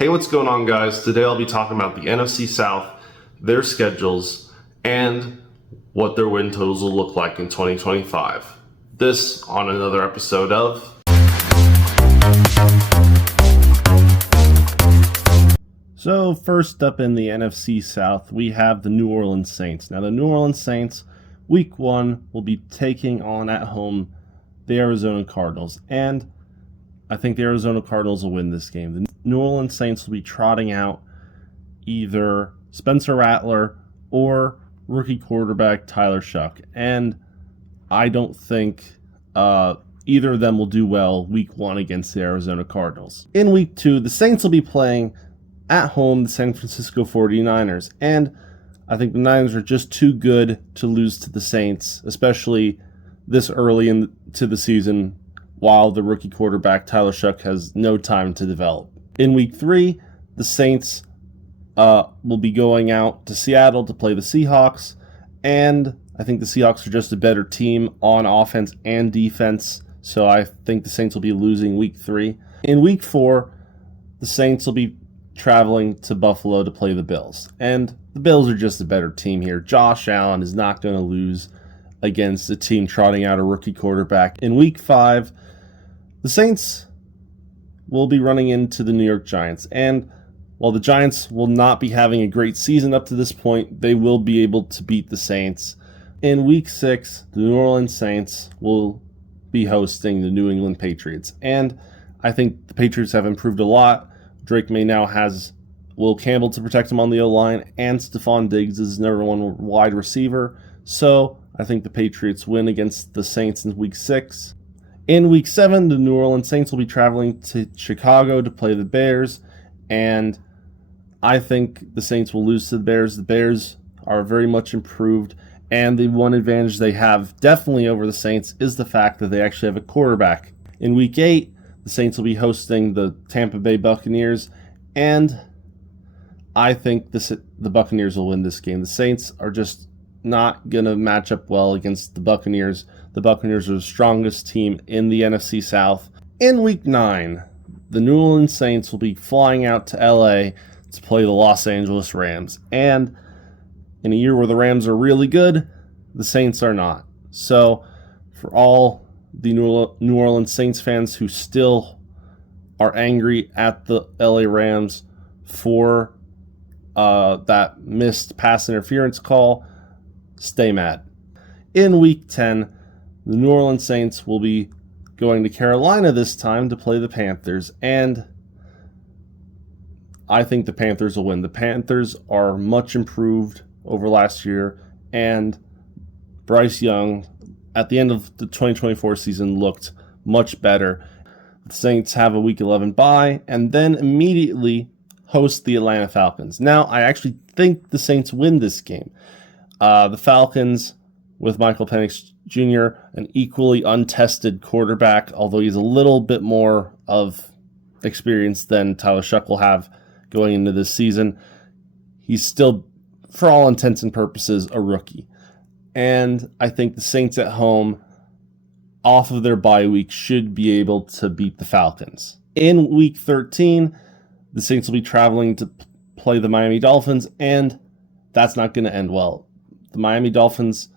Hey, what's going on, guys? Today I'll be talking about the NFC South, their schedules, and what their win totals will look like in 2025. This on another episode of... So first up in the NFC South, we have the New Orleans Saints. Now the New Orleans Saints, week 1, will be taking on at home the Arizona Cardinals. And I think the Arizona Cardinals will win this game. The New Orleans Saints will be trotting out either Spencer Rattler or rookie quarterback Tyler Shuck. And I don't think either of them will do well week 1 against the Arizona Cardinals. In week 2, the Saints will be playing at home the San Francisco 49ers. And I think the Niners are just too good to lose to the Saints, especially this early into the season, while the rookie quarterback Tyler Shuck has no time to develop. In week 3, the Saints will be going out to Seattle to play the Seahawks, and I think the Seahawks are just a better team on offense and defense, so I think the Saints will be losing week 3. In week 4, the Saints will be traveling to Buffalo to play the Bills, and the Bills are just a better team here. Josh Allen is not going to lose against a team trotting out a rookie quarterback. In week 5, the Saints will be running into the New York Giants, and while the Giants will not be having a great season up to this point, they will be able to beat the Saints. In week 6, the New Orleans Saints will be hosting the New England Patriots, and I think the Patriots have improved a lot. Drake May now has Will Campbell to protect him on the O-line, and Stephon Diggs is number 1 wide receiver. So I think the Patriots win against the Saints in week 6. In week 7, the New Orleans Saints will be traveling to Chicago to play the Bears, and I think the Saints will lose to the Bears. The Bears are very much improved, and the one advantage they have definitely over the Saints is the fact that they actually have a quarterback. In week 8, the Saints will be hosting the Tampa Bay Buccaneers, and I think the Buccaneers will win this game. The Saints are just not going to match up well against the Buccaneers. The Buccaneers are the strongest team in the NFC South. In week 9, the New Orleans Saints will be flying out to LA to play the Los Angeles Rams. And in a year where the Rams are really good, the Saints are not. So for all the New Orleans Saints fans who still are angry at the LA Rams for that missed pass interference call, stay mad. In week 10, the New Orleans Saints will be going to Carolina this time to play the Panthers, and I think the Panthers will win. The Panthers are much improved over last year, and Bryce Young at the end of the 2024 season looked much better. The Saints have a week 11 bye and then immediately host the Atlanta Falcons. Now, I actually think the Saints win this game. The Falcons, with Michael Penix Jr., an equally untested quarterback, although he's a little bit more of experience than Tyler Shuck will have going into this season, he's still, for all intents and purposes, a rookie. And I think the Saints at home, off of their bye week, should be able to beat the Falcons. In week 13, the Saints will be traveling to play the Miami Dolphins, and that's not going to end well. The Miami Dolphins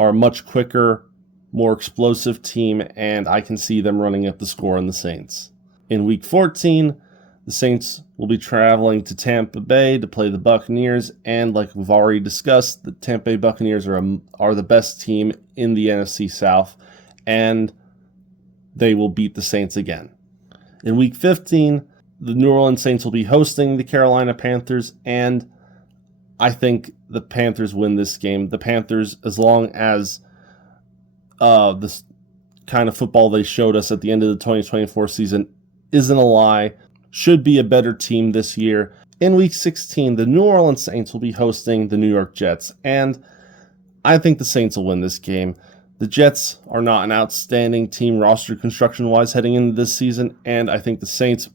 are a much quicker, more explosive team, and I can see them running up the score on the Saints. In week 14, the Saints will be traveling to Tampa Bay to play the Buccaneers, and like we've already discussed, the Tampa Bay Buccaneers are the best team in the NFC South, and they will beat the Saints again. In week 15, the New Orleans Saints will be hosting the Carolina Panthers, and I think the Panthers win this game. The Panthers, as long as this kind of football they showed us at the end of the 2024 season isn't a lie, should be a better team this year. In week 16, the New Orleans Saints will be hosting the New York Jets, and I think the Saints will win this game. The Jets are not an outstanding team roster construction-wise heading into this season, and I think the Saints,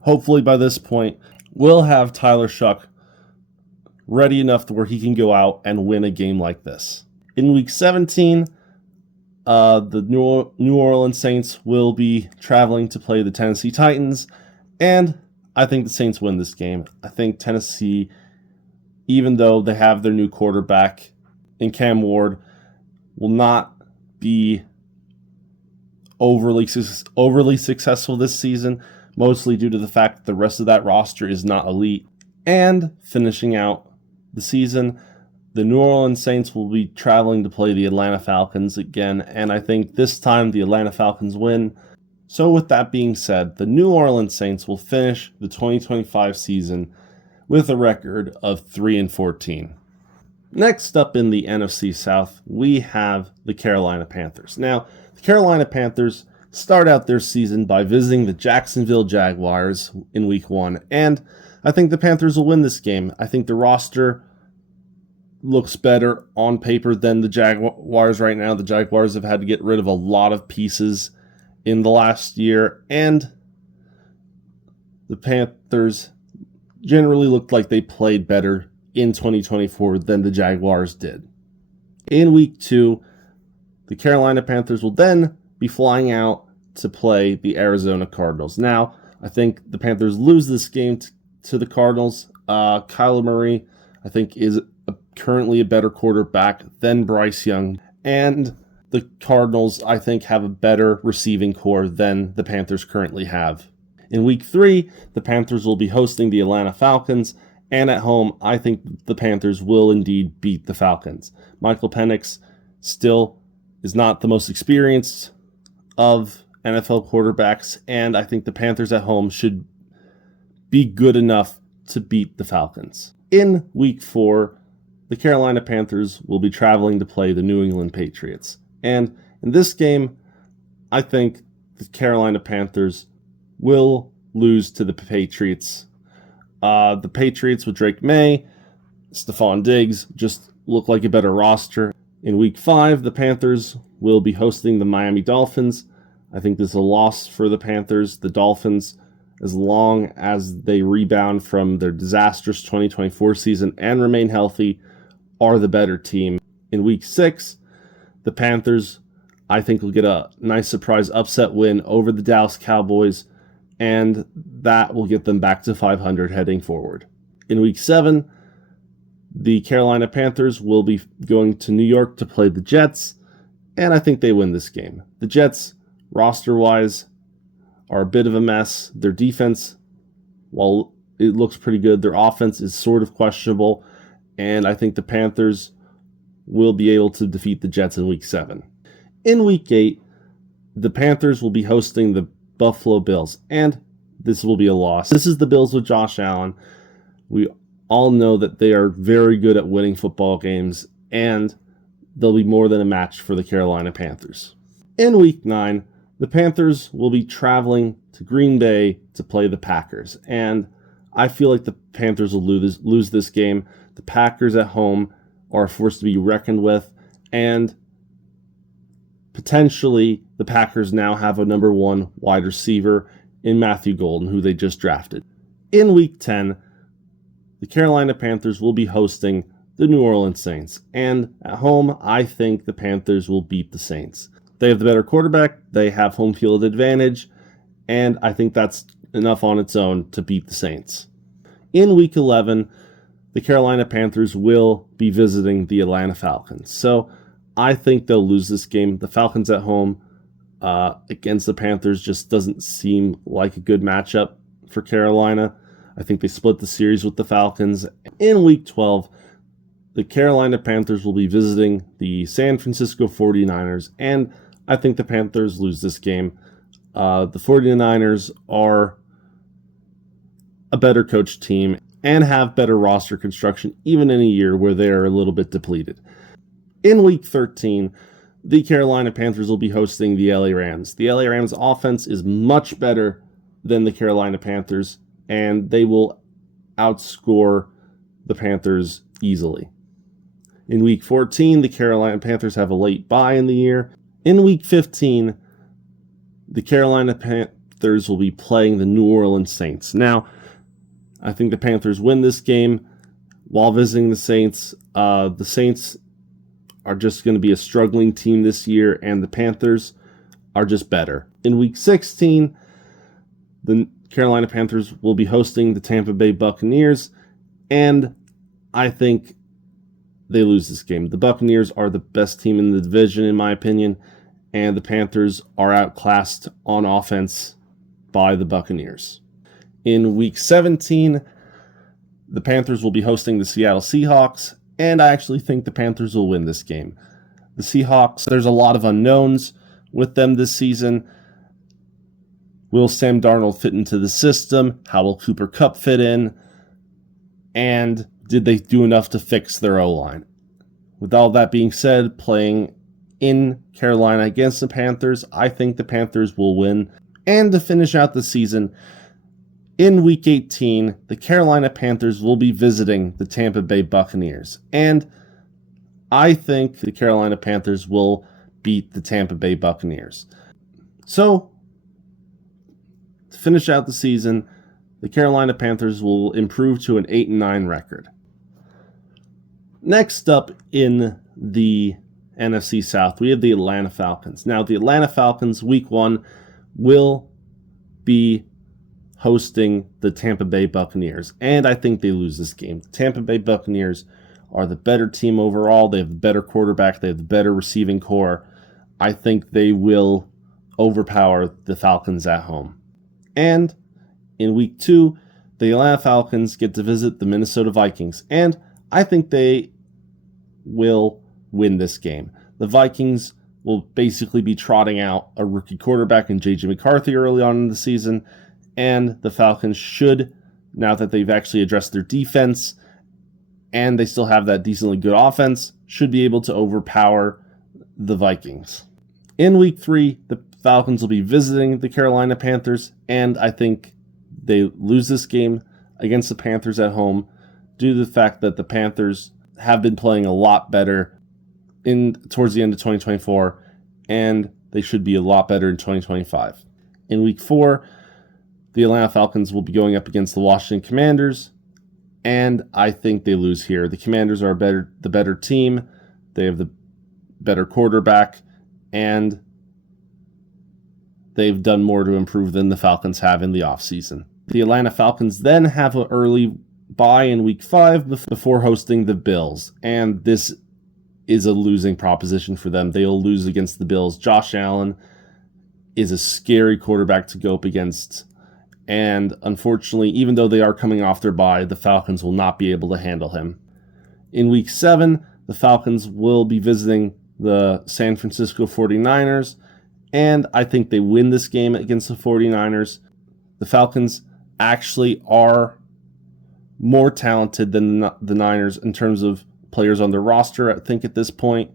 hopefully by this point, will have Tyler Shuck ready enough to where he can go out and win a game like this. In week 17, the New Orleans Saints will be traveling to play the Tennessee Titans, and I think the Saints win this game. I think Tennessee, even though they have their new quarterback in Cam Ward, will not be overly successful this season, mostly due to the fact that the rest of that roster is not elite. And finishing out the season, the New Orleans Saints will be traveling to play the Atlanta Falcons again, and I think this time the Atlanta Falcons win. So with that being said, the New Orleans Saints will finish the 2025 season with a record of 3-14. Next up in the NFC South, we have the Carolina Panthers. Now, the Carolina Panthers start out their season by visiting the Jacksonville Jaguars in Week 1, and I think the Panthers will win this game. I think the roster looks better on paper than the Jaguars right now. The Jaguars have had to get rid of a lot of pieces in the last year, and the Panthers generally looked like they played better in 2024 than the Jaguars did. In Week 2, the Carolina Panthers will then be flying out to play the Arizona Cardinals. Now, I think the Panthers lose this game to the Cardinals. Kyler Murray, I think, is currently a better quarterback than Bryce Young, and the Cardinals, I think, have a better receiving core than the Panthers currently have. In Week 3, the Panthers will be hosting the Atlanta Falcons, and at home, I think the Panthers will indeed beat the Falcons. Michael Penix still is not the most experienced of NFL quarterbacks, and I think the Panthers at home should be good enough to beat the Falcons. In Week 4, the Carolina Panthers will be traveling to play the New England Patriots. And in this game, I think the Carolina Panthers will lose to the Patriots. The Patriots with Drake May, Stephon Diggs just look like a better roster. In Week 5, the Panthers will be hosting the Miami Dolphins. I think this is a loss for the Panthers. The Dolphins, as long as they rebound from their disastrous 2024 season and remain healthy, are the better team. In Week 6, the Panthers, I think, will get a nice surprise upset win over the Dallas Cowboys, and that will get them back to 500 heading forward. In Week 7, the Carolina Panthers will be going to New York to play the Jets, and I think they win this game. The Jets, roster-wise, are a bit of a mess. Their defense, while it looks pretty good, their offense is sort of questionable, and I think the Panthers will be able to defeat the Jets in Week 7. In Week 8, the Panthers will be hosting the Buffalo Bills, and this will be a loss. This is the Bills with Josh Allen. We all know that they are very good at winning football games, and they'll be more than a match for the Carolina Panthers. In Week 9, the Panthers will be traveling to Green Bay to play the Packers, and I feel like the Panthers will lose this game. The Packers at home are a force to be reckoned with, and potentially the Packers now have a number 1 wide receiver in Matthew Golden, who they just drafted. In Week 10, the Carolina Panthers will be hosting the New Orleans Saints, and at home, I think the Panthers will beat the Saints. They have the better quarterback, they have home field advantage, and I think that's enough on its own to beat the Saints. In Week 11, the Carolina Panthers will be visiting the Atlanta Falcons. So I think they'll lose this game. The Falcons at home against the Panthers just doesn't seem like a good matchup for Carolina. I think they split the series with the Falcons. In Week 12, the Carolina Panthers will be visiting the San Francisco 49ers, and I think the Panthers lose this game. The 49ers are a better coached team and have better roster construction, even in a year where they are a little bit depleted. In Week 13, the Carolina Panthers will be hosting the LA Rams. The LA Rams offense is much better than the Carolina Panthers, and they will outscore the Panthers easily. In Week 14, the Carolina Panthers have a late bye in the year. In Week 15, the Carolina Panthers will be playing the New Orleans Saints. Now, I think the Panthers win this game while visiting the Saints. The Saints are just going to be a struggling team this year, and the Panthers are just better. In Week 16, the Carolina Panthers will be hosting the Tampa Bay Buccaneers, and I think they lose this game. The Buccaneers are the best team in the division, in my opinion, and the Panthers are outclassed on offense by the Buccaneers. In Week 17, the Panthers will be hosting the Seattle Seahawks, and I actually think the Panthers will win this game. The Seahawks, there's a lot of unknowns with them this season. Will Sam Darnold fit into the system? How will Cooper Kupp fit in? And did they do enough to fix their O-line? With all that being said, playing in Carolina against the Panthers, I think the Panthers will win. And to finish out the season, in Week 18, the Carolina Panthers will be visiting the Tampa Bay Buccaneers. And I think the Carolina Panthers will beat the Tampa Bay Buccaneers. So, to finish out the season, the Carolina Panthers will improve to an 8-9 record. Next up in the NFC South, we have the Atlanta Falcons. Now, the Atlanta Falcons, Week 1, will be hosting the Tampa Bay Buccaneers, and I think they lose this game. The Tampa Bay Buccaneers are the better team overall. They have the better quarterback. They have the better receiving core. I think they will overpower the Falcons at home. And in Week 2, the Atlanta Falcons get to visit the Minnesota Vikings, and I think they will win this game. The Vikings will basically be trotting out a rookie quarterback in J.J. McCarthy early on in the season, and the Falcons should, now that they've actually addressed their defense, and they still have that decently good offense, should be able to overpower the Vikings. In Week 3, the Falcons will be visiting the Carolina Panthers, and I think they lose this game against the Panthers at home due to the fact that the Panthers have been playing a lot better towards the end of 2024, and they should be a lot better in 2025. In Week 4, the Atlanta Falcons will be going up against the Washington Commanders, and I think they lose here. The Commanders are the better team. They have the better quarterback, and they've done more to improve than the Falcons have in the offseason. The Atlanta Falcons then have an early bye in Week 5 before hosting the Bills, and this is a losing proposition for them. They'll lose against the Bills. Josh Allen is a scary quarterback to go up against, and unfortunately, even though they are coming off their bye, the Falcons will not be able to handle him. In Week 7, the Falcons will be visiting the San Francisco 49ers, and I think they win this game against the 49ers. The Falcons actually are more talented than the Niners in terms of players on their roster. I think at this point,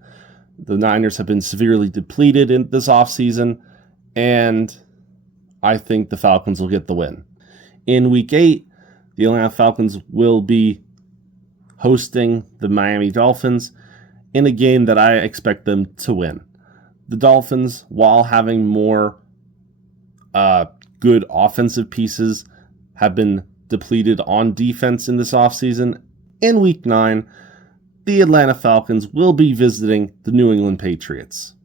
the Niners have been severely depleted in this offseason, and I think the Falcons will get the win. In Week 8, the Atlanta Falcons will be hosting the Miami Dolphins in a game that I expect them to win. The Dolphins, while having more good offensive pieces, have been depleted on defense in this offseason. In Week 9, the Atlanta Falcons will be visiting the New England Patriots.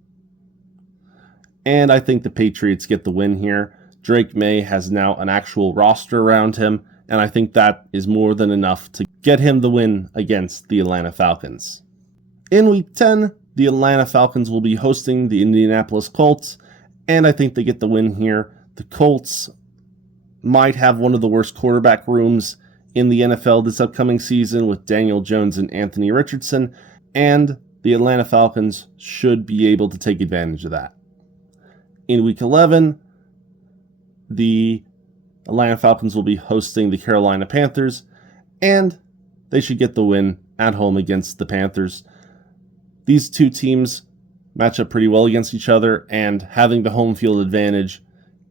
And I think the Patriots get the win here. Drake May has now an actual roster around him, and I think that is more than enough to get him the win against the Atlanta Falcons. In Week 10, the Atlanta Falcons will be hosting the Indianapolis Colts, and I think they get the win here. The Colts might have one of the worst quarterback rooms in the NFL this upcoming season with Daniel Jones and Anthony Richardson, and the Atlanta Falcons should be able to take advantage of that. In Week 11, the Atlanta Falcons will be hosting the Carolina Panthers, and they should get the win at home against the Panthers. These two teams match up pretty well against each other, and having the home field advantage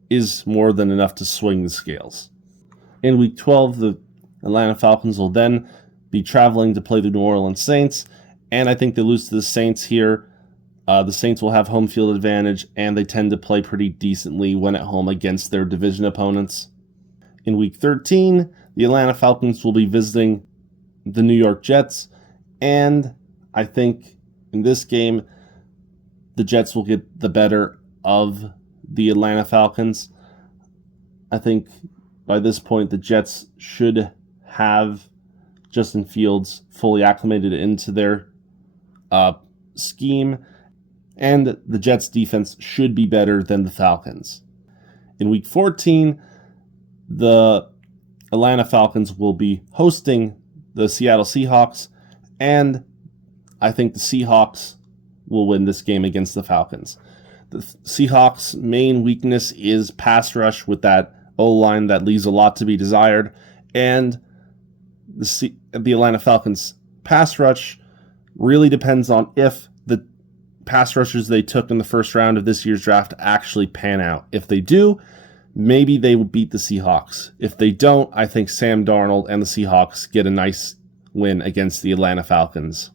is more than enough to swing the scales. In Week 12, the Atlanta Falcons will then be traveling to play the New Orleans Saints, and I think they lose to the Saints here. The Saints will have home field advantage, and they tend to play pretty decently when at home against their division opponents. In Week 13, the Atlanta Falcons will be visiting the New York Jets, and I think in this game, the Jets will get the better of the Atlanta Falcons. I think by this point, the Jets should have Justin Fields fully acclimated into their scheme, and the Jets' defense should be better than the Falcons. In Week 14, the Atlanta Falcons will be hosting the Seattle Seahawks, and I think the Seahawks will win this game against the Falcons. The Seahawks' main weakness is pass rush with that O-line that leaves a lot to be desired, and the Atlanta Falcons' pass rush really depends on if the pass rushers they took in the first round of this year's draft actually pan out. If they do, maybe they will beat the Seahawks. If they don't, I think Sam Darnold and the Seahawks get a nice win against the Atlanta Falcons.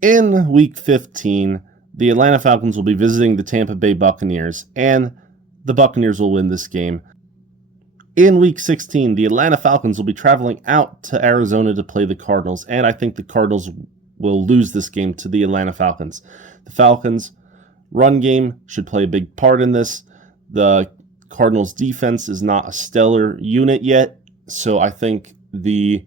In Week 15, the Atlanta Falcons will be visiting the Tampa Bay Buccaneers, and the Buccaneers will win this game. In Week 16, the Atlanta Falcons will be traveling out to Arizona to play the Cardinals, and I think the Cardinals will lose this game to the Atlanta Falcons. The Falcons' run game should play a big part in this. The Cardinals' defense is not a stellar unit yet, so I think the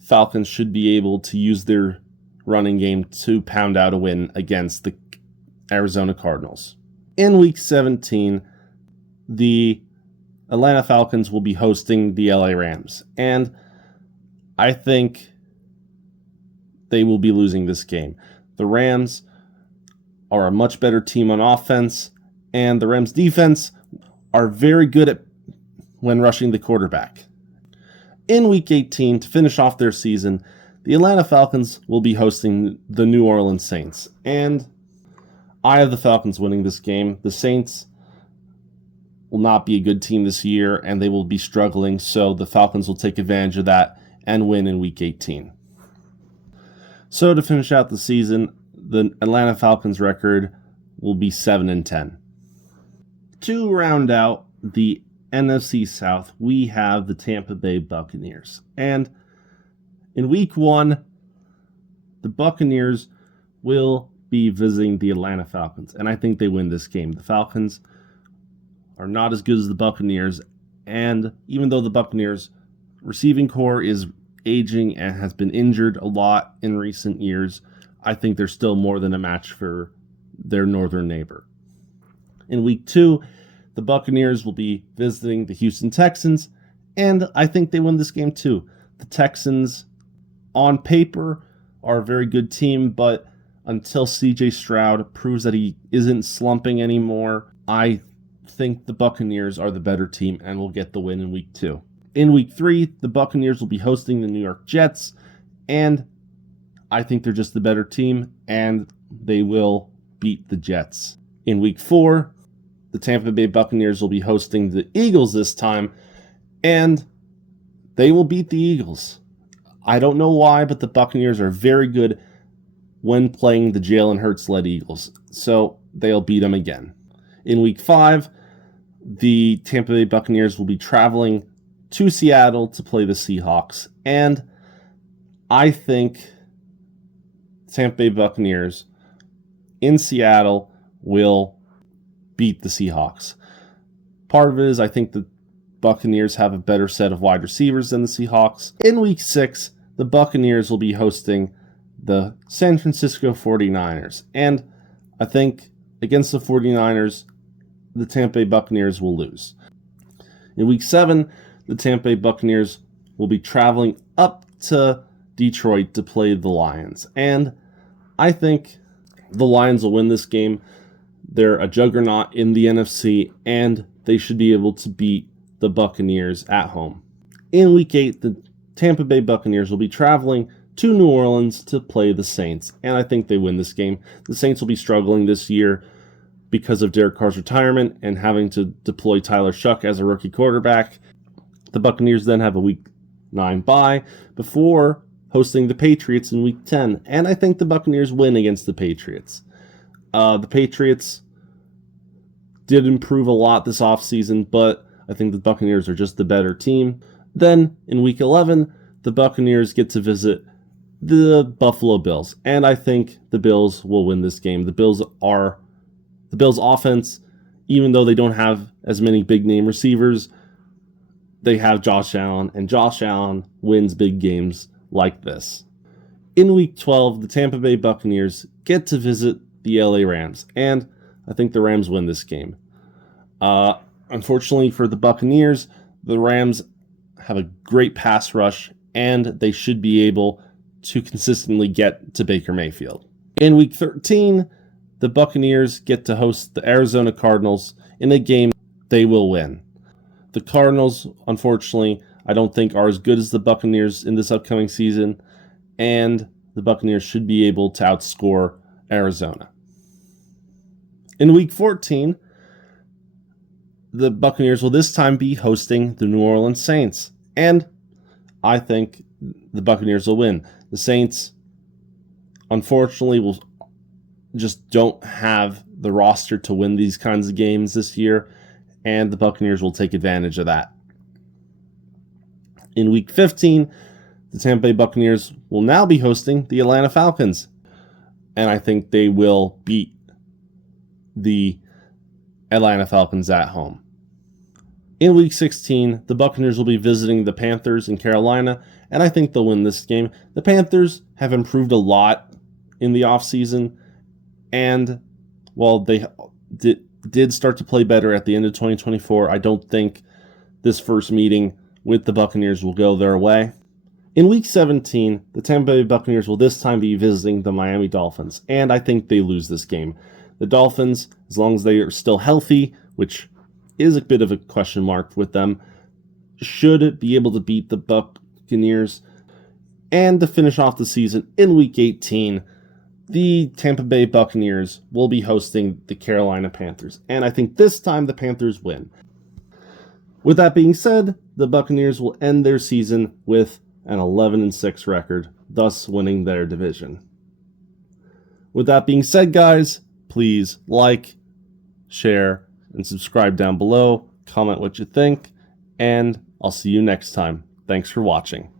Falcons should be able to use their running game to pound out a win against the Arizona Cardinals. In Week 17, the Atlanta Falcons will be hosting the LA Rams, and I think they will be losing this game. The Rams are a much better team on offense, and the Rams' defense are very good at when rushing the quarterback. In Week 18, to finish off their season, the Atlanta Falcons will be hosting the New Orleans Saints, and I have the Falcons winning this game. The Saints will not be a good team this year, and they will be struggling, so the Falcons will take advantage of that and win in Week 18. So to finish out the season, the Atlanta Falcons record will be 7-10. To round out the NFC South, we have the Tampa Bay Buccaneers. And in Week 1, the Buccaneers will be visiting the Atlanta Falcons, and I think they win this game. The Falcons are not as good as the Buccaneers, and even though the Buccaneers' receiving core is aging and has been injured a lot in recent years, I think they're still more than a match for their northern neighbor. In Week 2, the Buccaneers will be visiting the Houston Texans, and I think they win this game too. The Texans, on paper, are a very good team, but until CJ Stroud proves that he isn't slumping anymore, I think the Buccaneers are the better team and will get the win in Week 2. In Week 3, the Buccaneers will be hosting the New York Jets, and I think they're just the better team, and they will beat the Jets. In Week 4, the Tampa Bay Buccaneers will be hosting the Eagles this time, and they will beat the Eagles. I don't know why, but the Buccaneers are very good when playing the Jalen Hurts-led Eagles, so they'll beat them again. In Week 5, the Tampa Bay Buccaneers will be traveling to Seattle to play the Seahawks, and I think Tampa Bay Buccaneers in Seattle will beat the Seahawks. Part of it is I think the Buccaneers have a better set of wide receivers than the Seahawks. In Week 6, the Buccaneers will be hosting the San Francisco 49ers, and I think against the 49ers, the Tampa Bay Buccaneers will lose. In Week 7, the Tampa Bay Buccaneers will be traveling up to Detroit to play the Lions, and I think the Lions will win this game. They're a juggernaut in the NFC, and they should be able to beat the Buccaneers at home. In Week 8, the Tampa Bay Buccaneers will be traveling to New Orleans to play the Saints, and I think they win this game. The Saints will be struggling this year because of Derek Carr's retirement and having to deploy Tyler Shuck as a rookie quarterback. The Buccaneers then have a Week 9 bye before hosting the Patriots in Week 10, and I think the Buccaneers win against the Patriots. The Patriots did improve a lot this offseason, but I think the Buccaneers are just the better team. Then, in Week 11, the Buccaneers get to visit the Buffalo Bills, and I think the Bills will win this game. The Bills offense, even though they don't have as many big-name receivers, they have Josh Allen, and Josh Allen wins big games like this. In Week 12, the Tampa Bay Buccaneers get to visit the LA Rams, and I think the Rams win this game. Unfortunately for the Buccaneers, the Rams have a great pass rush, and they should be able to consistently get to Baker Mayfield. In Week 13, the Buccaneers get to host the Arizona Cardinals in a game they will win. The Cardinals, unfortunately, I don't think are as good as the Buccaneers in this upcoming season, and the Buccaneers should be able to outscore Arizona. In Week 14, the Buccaneers will this time be hosting the New Orleans Saints, and I think the Buccaneers will win. The Saints, unfortunately, will just don't have the roster to win these kinds of games this year, and the Buccaneers will take advantage of that. In Week 15, the Tampa Bay Buccaneers will now be hosting the Atlanta Falcons, and I think they will beat the Atlanta Falcons at home. In Week 16, the Buccaneers will be visiting the Panthers in Carolina, and I think they'll win this game. The Panthers have improved a lot in the offseason, and while they did start to play better at the end of 2024, I don't think this first meeting with the Buccaneers will go their way. In Week 17, the Tampa Bay Buccaneers will this time be visiting the Miami Dolphins, and I think they lose this game. The Dolphins, as long as they are still healthy, which is a bit of a question mark with them, should be able to beat the Buccaneers. And to finish off the season, in Week 18, the Tampa Bay Buccaneers will be hosting the Carolina Panthers, and I think this time the Panthers win. With that being said, the Buccaneers will end their season with an 11-6 record, thus winning their division. With that being said, guys, please like, share, and subscribe down below. Comment what you think, and I'll see you next time. Thanks for watching.